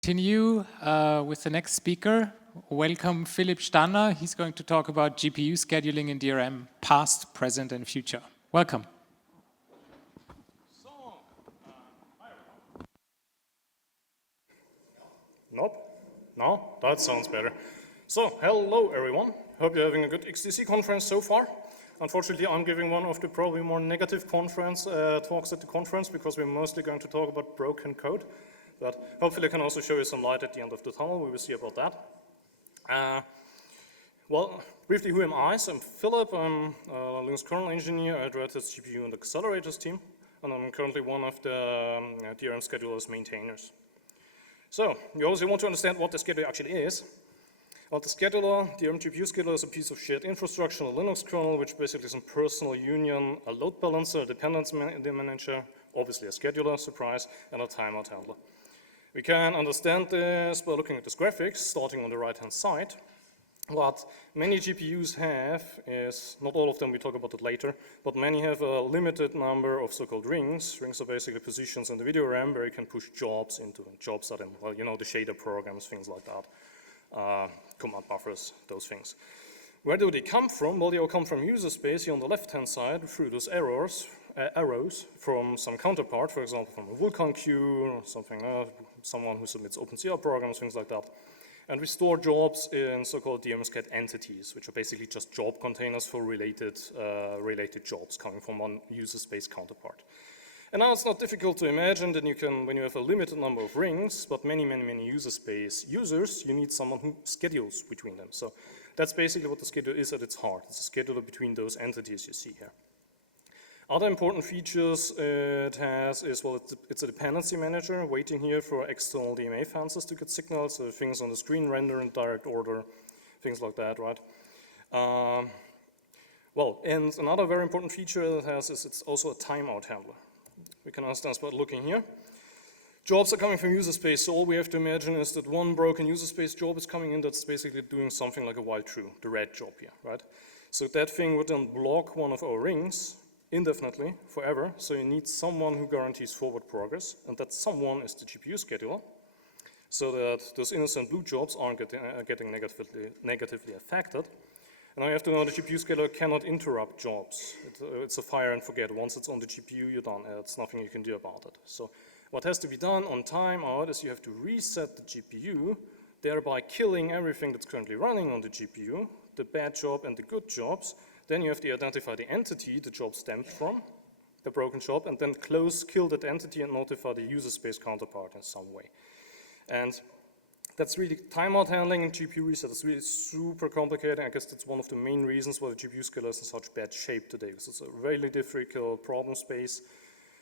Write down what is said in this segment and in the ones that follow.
Continue with the next speaker. Welcome Philipp Stanner. He's going to talk about GPU scheduling in DRM, past, present, and future. Welcome. Nope. No, that sounds better. So, hello everyone. Hope you're having a good XDC conference so far. Unfortunately, I'm giving one of the probably more negative talks at the conference because we're mostly going to talk about broken code. But hopefully I can also show you some light at the end of the tunnel. We will see about that. Well, briefly, who am I? So I'm Philipp. I'm a Linux kernel engineer at Red Hat's GPU and accelerators team. And I'm currently one of the DRM scheduler's maintainers. So, you also want to understand what the scheduler actually is. Well, the scheduler, DRM GPU scheduler, is a piece of shared infrastructure in a Linux kernel, which basically is a personal union, a load balancer, a dependency manager, obviously a scheduler, surprise, and a timeout handler. We can understand this by looking at this graphics, starting on the right-hand side. What many GPUs have is, not all of them, we talk about it later, but many have a limited number of so-called rings. Rings are basically positions in the video RAM where you can push jobs into them. Jobs are in, well, you know, the shader programs, things like that, command buffers, those things. Where do they come from? Well, they all come from user space here on the left-hand side through those arrows from some counterpart, for example, from a Vulkan queue or something, someone who submits OpenCL programs, things like that. And we store jobs in so-called DRM entities, which are basically just job containers for related jobs coming from one user space counterpart. And now it's not difficult to imagine that you can, when you have a limited number of rings, but many user space users, you need someone who schedules between them. So that's basically what the scheduler is at its heart. It's a scheduler between those entities you see here. Other important features it has is, well, it's a dependency manager waiting here for external DMA fences to get signals, so things on the screen render in direct order, things like that, right? Well, and another very important feature it has is it's also a timeout handler. We can understand this by looking here. Jobs are coming from user space, so all we have to imagine is that one broken user space job is coming in that's basically doing something like a while true, the red job here, right? So that thing would then block one of our rings indefinitely, forever, so you need someone who guarantees forward progress, and that someone is the GPU scheduler, so that those innocent blue jobs aren't getting negatively affected. And now you have to know the GPU scheduler cannot interrupt jobs. It's a fire and forget. Once it's on the GPU, you're done. It's nothing you can do about it. So what has to be done on timeout is you have to reset the GPU, thereby killing everything that's currently running on the GPU, the bad job and the good jobs. Then you have to identify the entity the job stemmed from, the broken job, and then kill that entity and notify the user space counterpart in some way. And that's really timeout handling and GPU reset. It's really super complicated. I guess that's one of the main reasons why the GPU scheduler is in such bad shape today, because it's a really difficult problem space.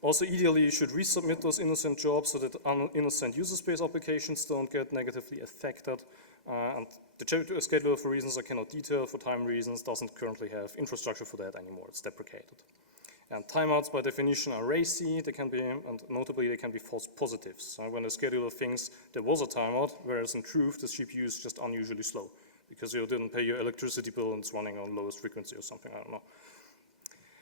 Also, ideally, you should resubmit those innocent jobs so that innocent user space applications don't get negatively affected. And the scheduler, for reasons I cannot detail, for time reasons, doesn't currently have infrastructure for that anymore. It's deprecated. And timeouts, by definition, are racy. They can be, and notably, they can be false positives. So when the scheduler thinks there was a timeout, whereas in truth, the CPU is just unusually slow because you didn't pay your electricity bill and it's running on lowest frequency or something, I don't know.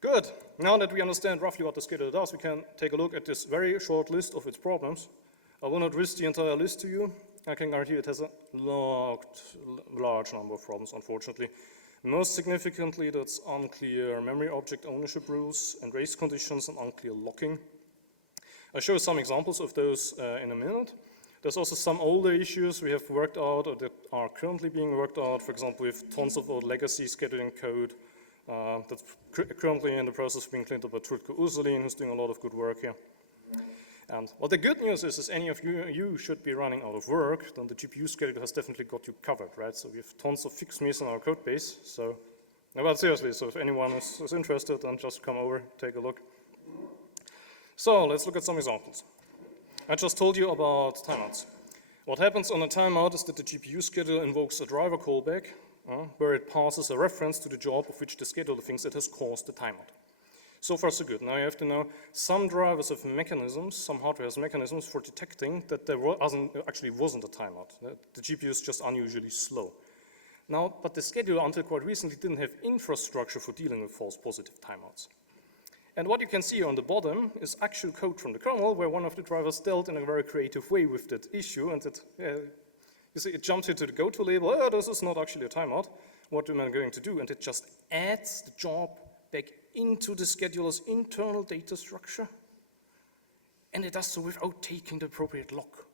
Good. Now that we understand roughly what the scheduler does, we can take a look at this very short list of its problems. I will not list the entire list to you. I can guarantee it has a large number of problems, unfortunately. Most significantly, that's unclear memory object ownership rules and race conditions and unclear locking. I'll show you some examples of those in a minute. There's also some older issues we have worked out or that are currently being worked out. For example, we have tons of old legacy scheduling code that's currently in the process of being cleaned up by Trudko Ursulin, who's doing a lot of good work here. And what the good news is any of you should be running out of work, then the GPU scheduler has definitely got you covered, right? So we have tons of fixmes in our code base. So, but seriously, so if anyone is interested, then just come over, take a look. So let's look at some examples. I just told you about timeouts. What happens on a timeout is that the GPU scheduler invokes a driver callback, where it passes a reference to the job of which the scheduler thinks it has caused the timeout. So far, so good. Now you have to know some drivers have mechanisms, some hardware has mechanisms for detecting that there actually wasn't a timeout. The GPU is just unusually slow. Now, but the scheduler until quite recently didn't have infrastructure for dealing with false positive timeouts. And what you can see on the bottom is actual code from the kernel where one of the drivers dealt in a very creative way with that issue, and you see it jumps into the go-to label, oh, this is not actually a timeout, what am I going to do? And it just adds the job back into the scheduler's internal data structure, and it does so without taking the appropriate lock.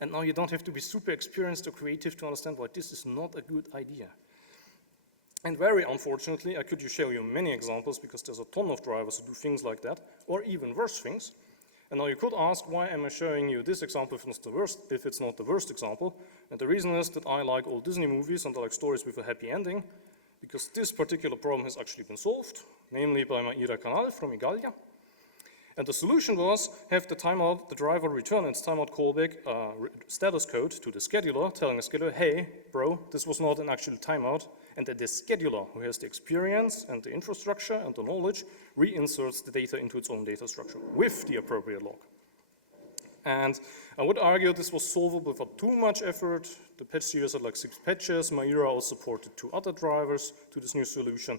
And now you don't have to be super experienced or creative to understand why this is not a good idea. And very unfortunately, I could show you many examples because there's a ton of drivers who do things like that, or even worse things. And now you could ask, why am I showing you this example if it's not the worst example? And the reason is that I like old Disney movies and I like stories with a happy ending, because this particular problem has actually been solved, namely by my kernel from Igalia. And the solution was, have the timeout, the driver return its timeout callback status code to the scheduler, telling the scheduler, hey, bro, this was not an actual timeout, and that the scheduler, who has the experience and the infrastructure and the knowledge, reinserts the data into its own data structure with the appropriate log. And I would argue this was solvable without too much effort. The patch series had like 6 patches. Maira also supported 2 other drivers to this new solution.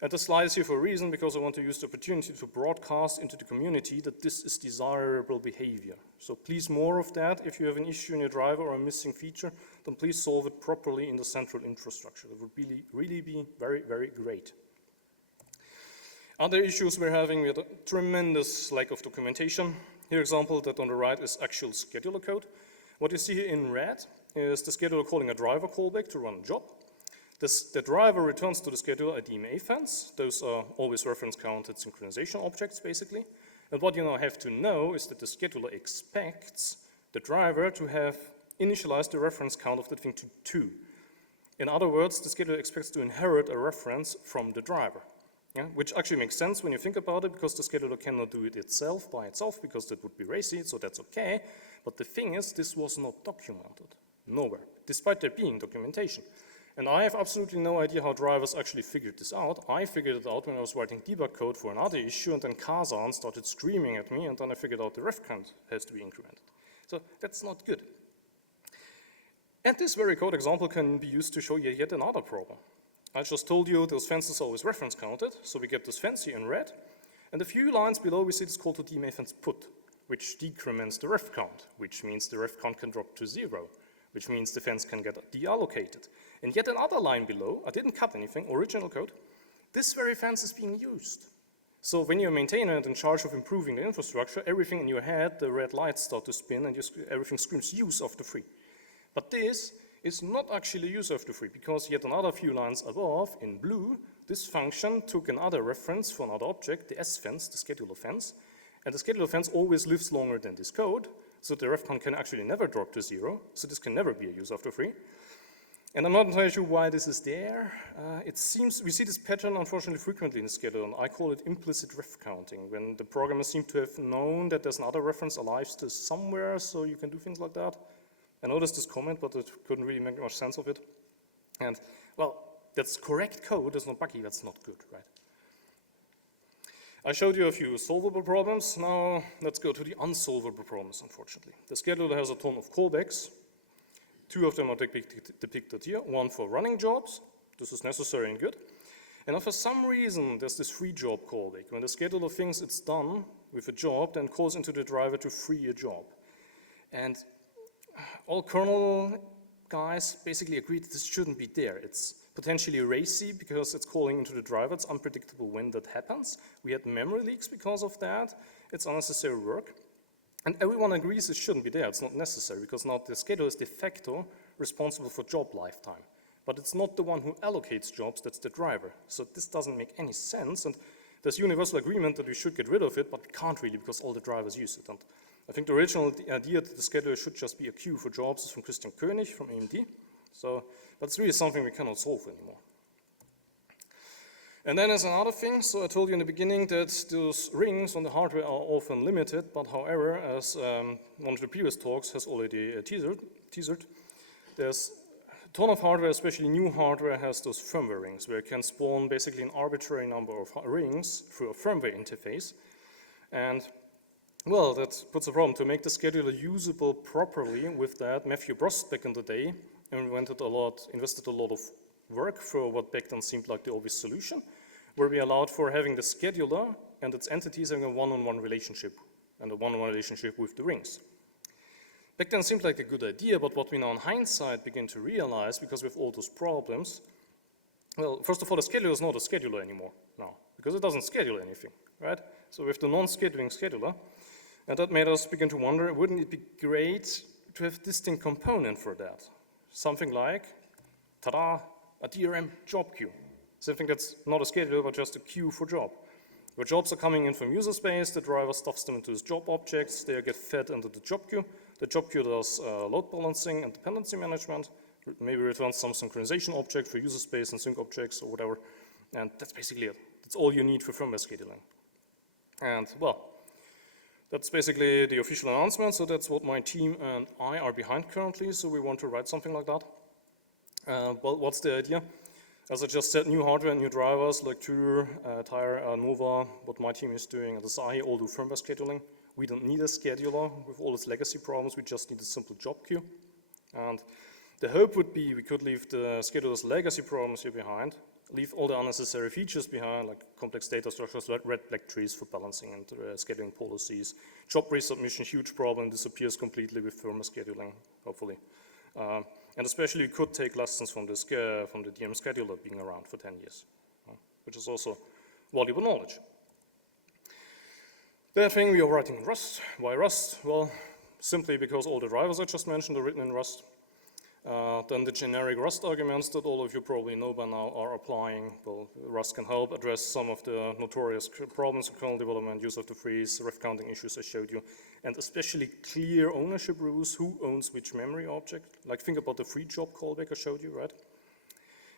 And the slide is here for a reason, because I want to use the opportunity to broadcast into the community that this is desirable behavior. So please, more of that. If you have an issue in your driver or a missing feature, then please solve it properly in the central infrastructure. That would really be very, very great. Other issues we're having, we had a tremendous lack of documentation. Here, example that on the right is actual scheduler code. What you see here in red is the scheduler calling a driver callback to run a job. The driver returns to the scheduler a DMA fence. Those are always reference counted synchronization objects, basically. And what you now have to know is that the scheduler expects the driver to have initialized the reference count of that thing to 2. In other words, the scheduler expects to inherit a reference from the driver, which actually makes sense when you think about it, because the scheduler cannot do it itself by itself, because that would be racy, so that's okay. But the thing is, this was not documented, nowhere, despite there being documentation. And I have absolutely no idea how drivers actually figured this out. I figured it out when I was writing debug code for another issue, and then Kazan started screaming at me, and then I figured out the ref count has to be incremented. So that's not good. And this very code example can be used to show you yet another problem. I just told you those fences are always reference counted, so we get this fence here in red, and a few lines below we see this call to DMA fence put, which decrements the ref count, which means the ref count can drop to 0, which means the fence can get deallocated. And yet another line below, I didn't cut anything, original code, this very fence is being used. So when you're a maintainer and in charge of improving the infrastructure, everything in your head, the red lights start to spin and everything screams use of the free. But this is not actually use of the free, because yet another few lines above, in blue, this function took another reference for another object, the S fence, the scheduler fence, and the scheduler fence always lives longer than this code, so the ref count can actually never drop to 0, so this can never be a use of the free. And I'm not entirely sure why this is there. It seems, we see this pattern unfortunately frequently in the scheduler, and I call it implicit ref counting, when the programmer seems to have known that there's another reference alive still somewhere, so you can do things like that. I noticed this comment, but it couldn't really make much sense of it. And, well, that's correct code, it's not buggy, that's not good, right? I showed you a few solvable problems. Now, let's go to the unsolvable problems, unfortunately. The scheduler has a ton of callbacks. 2 of them are depicted here, 1 for running jobs. This is necessary and good. And for some reason, there's this free job callback. When the scheduler thinks it's done with a job, then calls into the driver to free a job. And all kernel guys basically agreed that this shouldn't be there. It's potentially racy because it's calling into the driver. It's unpredictable when that happens. We had memory leaks because of that. It's unnecessary work. And everyone agrees it shouldn't be there. It's not necessary, because now the scheduler is de facto responsible for job lifetime. But it's not the one who allocates jobs, that's the driver. So this doesn't make any sense. And there's universal agreement that we should get rid of it, but we can't really, because all the drivers use it. And I think the original idea that the scheduler should just be a queue for jobs is from Christian König from AMD. So that's really something we cannot solve anymore. And then there's another thing. So I told you in the beginning that those rings on the hardware are often limited, but however, as one of the previous talks has already teasered, there's a ton of hardware, especially new hardware, has those firmware rings, where it can spawn basically an arbitrary number of rings through a firmware interface. And well, that puts a problem. To make the scheduler usable properly with that, Matthew Brost back in the day invested a lot of work for what back then seemed like the obvious solution, where we allowed for having the scheduler and its entities having a one-on-one relationship, and a one-on-one relationship with the rings. Back then it seemed like a good idea, but what we now in hindsight begin to realize, because with all those problems, well, first of all, the scheduler is not a scheduler anymore now, because it doesn't schedule anything, right? So we have the non-scheduling scheduler, and that made us begin to wonder, wouldn't it be great to have a distinct component for that? Something like, ta-da, a DRM Jobqueue. Something that's not a scheduler, but just a queue for job. Where jobs are coming in from user space, the driver stuffs them into his job objects, they get fed into the job queue. The job queue does load balancing and dependency management, maybe returns some synchronization object for user space and sync objects or whatever. And that's basically it. That's all you need for firmware scheduling. And well, that's basically the official announcement. So that's what my team and I are behind currently. So we want to write something like that. But what's the idea? As I just said, new hardware, new drivers like Tur, Tire, Nova, what my team is doing, and Asahi all do firmware scheduling. We don't need a scheduler with all its legacy problems, we just need a simple job queue. And the hope would be we could leave the scheduler's legacy problems here behind, leave all the unnecessary features behind, like complex data structures, red-black trees for balancing and scheduling policies. Job resubmission, huge problem, disappears completely with firmware scheduling, hopefully. And especially we could take lessons from the DRM scheduler being around for 10 years, which is also valuable knowledge. Third thing, we are writing in Rust. Why Rust? Well, simply because all the drivers I just mentioned are written in Rust. Then the generic Rust arguments that all of you probably know by now are applying. Well, Rust can help address some of the notorious problems of kernel development, use of the freeze, ref counting issues I showed you, and especially clear ownership rules, who owns which memory object. Like think about the free job callback I showed you, right?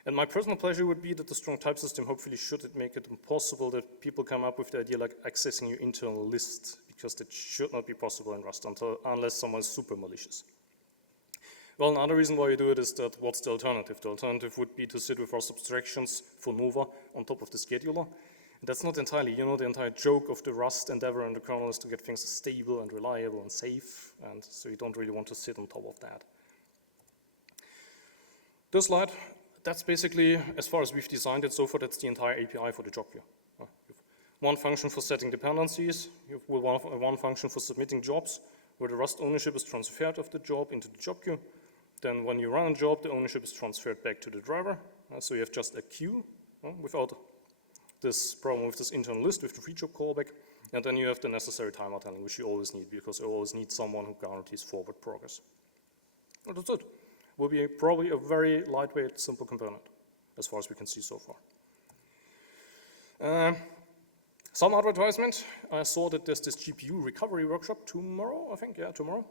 And my personal pleasure would be that the strong type system hopefully should make it impossible that people come up with the idea like accessing your internal list, because that should not be possible in Rust unless someone is super malicious. Well, another reason why we do it is that what's the alternative? The alternative would be to sit with Rust abstractions for Nova on top of the scheduler. And that's not entirely, you know, the entire joke of the Rust endeavor in the kernel is to get things stable and reliable and safe, and so you don't really want to sit on top of that. This slide, that's basically, as far as we've designed it so far, that's the entire API for the job queue. One function for setting dependencies, you have one function for submitting jobs, where the Rust ownership is transferred of the job into the job queue. Then when you run a job, the ownership is transferred back to the driver. So you have just a queue without this problem with this internal list with the free job callback. And then you have the necessary timeout handling, which you always need, because you always need someone who guarantees forward progress. Well, that's it. Will be probably a very lightweight, simple component, as far as we can see so far. Some advertisement. I saw that there's this GPU recovery workshop tomorrow, I think, yeah, tomorrow.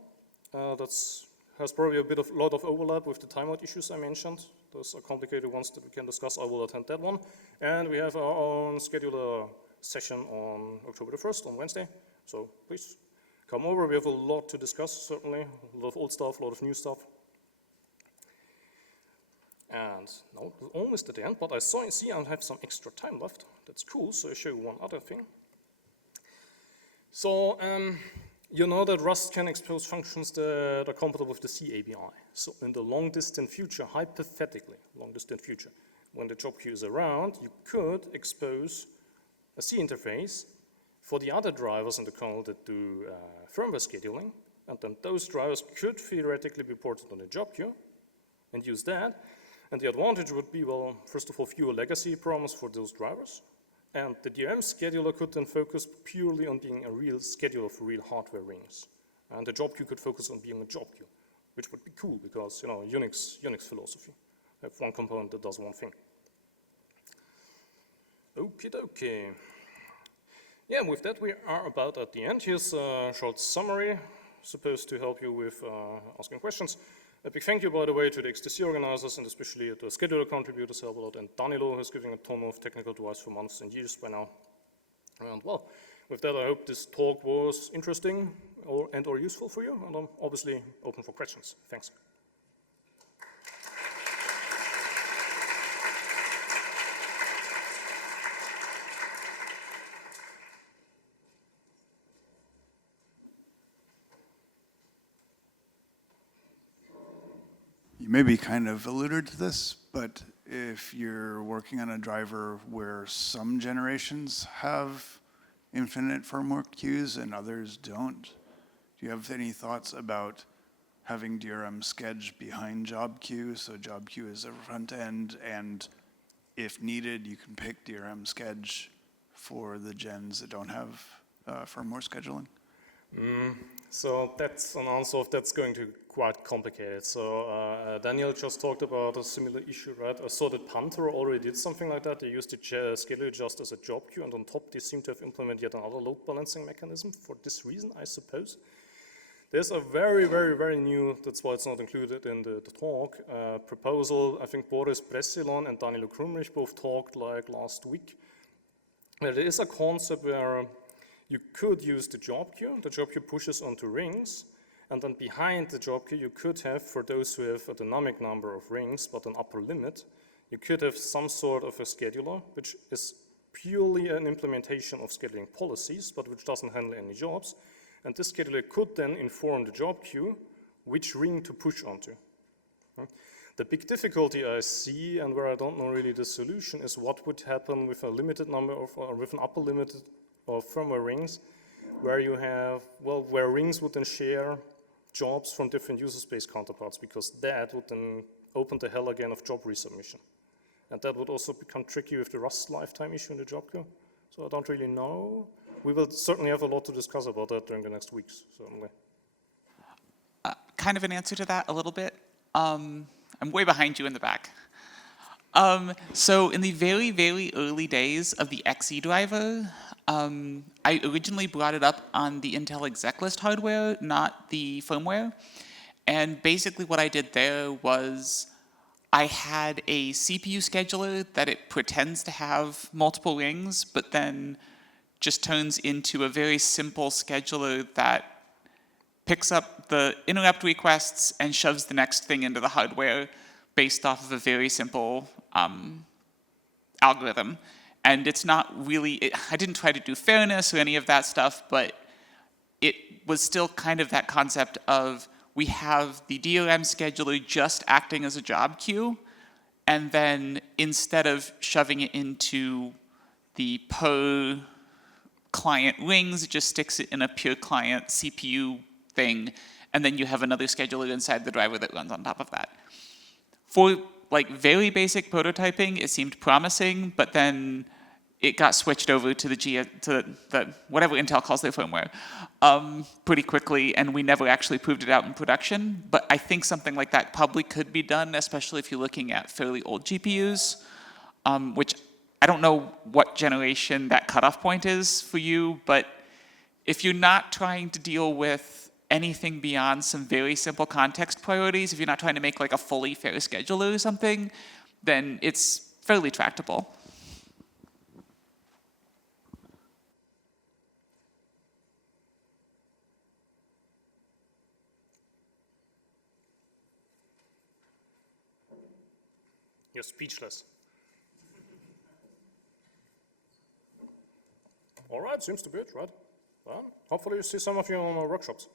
Has probably a lot of overlap with the timeout issues I mentioned. Those are complicated ones that we can discuss. I will attend that one. And we have our own scheduler session on October the 1st, on Wednesday. So please come over. We have a lot to discuss, certainly. A lot of old stuff, a lot of new stuff. And now, almost at the end, but I see I have some extra time left. That's cool, so I'll show you one other thing. So, you know that Rust can expose functions that are compatible with the C API. So in the long-distant future, hypothetically, long-distant future, when the job queue is around, you could expose a C interface for the other drivers in the kernel that do firmware scheduling, and then those drivers could theoretically be ported on the job queue and use that. And the advantage would be, well, first of all, fewer legacy problems for those drivers. And the DRM scheduler could then focus purely on being a real scheduler for real hardware rings. And the job queue could focus on being a job queue, which would be cool because, you know, Unix philosophy. I have one component that does one thing. Okie dokie. Yeah, with that we are about at the end. Here's a short summary, supposed to help you with asking questions. A big thank you, by the way, to the XDC organizers and especially the scheduler contributors help a lot, and Danilo who's giving a ton of technical advice for months and years by now. And well, with that I hope this talk was interesting or useful for you, and I'm obviously open for questions. Thanks. You maybe kind of alluded to this, but if you're working on a driver where some generations have infinite firmware queues and others don't? Do you have any thoughts about having DRM schedule behind job queue, so job queue is a front end, and if needed, you can pick DRM schedule for the gens that don't have firmware scheduling? So that's an answer that's going to be quite complicated. So Daniel just talked about a similar issue, right? I saw that Panther already did something like that. They used the schedule just as a job queue, and on top they seem to have implemented yet another load balancing mechanism for this reason, I suppose. There's a very, very, very new, that's why it's not included in the talk, proposal. I think Boris Bressilon and Daniel Krumrich both talked like last week. There is a concept where you could use the job queue pushes onto rings, and then behind the job queue you could have, for those who have a dynamic number of rings but an upper limit, you could have some sort of a scheduler which is purely an implementation of scheduling policies but which doesn't handle any jobs, and this scheduler could then inform the job queue which ring to push onto. The big difficulty I see, and where I don't know really the solution, is what would happen with a limited number of, or with an upper limit of firmware rings, where you have, well, where rings would then share jobs from different user space counterparts, because that would then open the hell again of job resubmission. And that would also become tricky with the Rust lifetime issue in the job queue. So I don't really know. We will certainly have a lot to discuss about that during the next weeks, certainly. Kind of an answer to that a little bit. I'm way behind you in the back. So in the very, very early days of the XE driver, I originally brought it up on the Intel exec list hardware, not the firmware. And basically what I did there was I had a CPU scheduler that it pretends to have multiple rings, but then just turns into a very simple scheduler that picks up the interrupt requests and shoves the next thing into the hardware based off of a very simple algorithm. And it's not really, I didn't try to do fairness or any of that stuff, but it was still kind of that concept of we have the DRM scheduler just acting as a job queue, and then instead of shoving it into the per client rings, it just sticks it in a pure client CPU thing, and then you have another scheduler inside the driver that runs on top of that. For like very basic prototyping, it seemed promising, but then it got switched over to the whatever Intel calls their firmware pretty quickly, and we never actually proved it out in production. But I think something like that probably could be done, especially if you're looking at fairly old GPUs, which I don't know what generation that cutoff point is for you, but if you're not trying to deal with anything beyond some very simple context priorities, if you're not trying to make like a fully fair scheduler or something, then it's fairly tractable. You're speechless. All right, seems to be it, right? Well, hopefully you see some of you on our workshops.